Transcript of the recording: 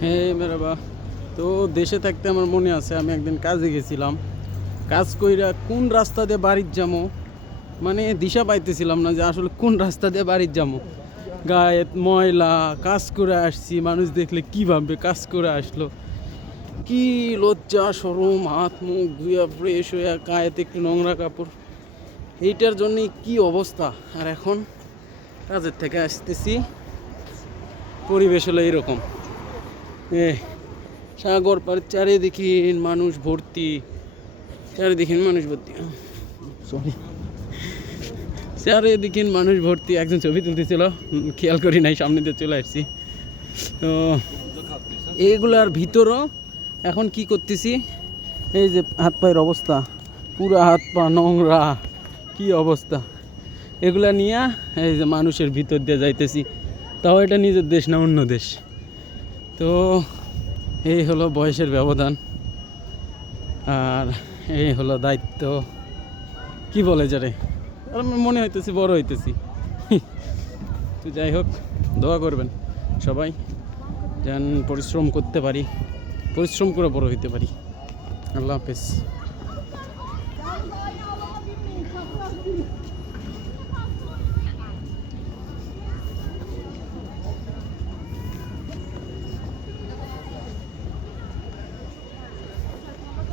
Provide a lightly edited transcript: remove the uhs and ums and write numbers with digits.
হ্যাঁ মেরাবা। তো দেশে থাকতে আমার মনে আছে আমি একদিন কাজে গেছিলাম, কাজ কইরা কোন রাস্তা দিয়ে বাড়ির যাবো মানে দিশা পাইতেছিলাম না যে আসলে কোন রাস্তা দিয়ে বাড়ির যাবো। গায়ে ময়লা, কাজ করে আসছি, মানুষ দেখলে কী ভাববে কাজ করে আসলো। কি লজ্জা শরম, হাত মুখ ধুইয়া ফ্রেশ হইয়া গায়েতে একটু নোংরা কাপড়, এইটার জন্যই কি অবস্থা। আর এখন কাজের থেকে আসতেছি, পরিবেশ হলো এইরকম। সাগর পার চারিদিকে মানুষ ভর্তি, চারিদিকে মানুষ ভর্তি, সরি, চারিদিকে মানুষ ভর্তি। একজন ছবি তুলতেছিল, খেয়াল করি নাই, সামনে দিয়ে চলে আসছি। তো এইগুলার ভিতরও এখন কি করতেছি, এই যে হাত পায়ের অবস্থা, পুরো হাত পা নোংরা, কি অবস্থা। এগুলা নিয়ে এই যে মানুষের ভিতর দিয়ে যাইতেছি, তাও এটা নিজের দেশ না অন্য দেশ। তো এই হলো বয়সের ব্যবধান, আর এই হলো দায়িত্ব, কি বলে যারে, আর আমার মনে হইতেছি বড় হইতেছি। তো যাই হোক, দোয়া করবেন সবাই যেন পরিশ্রম করতে পারি, পরিশ্রম করে বড় হইতে পারি। আল্লাহ হাফেজ।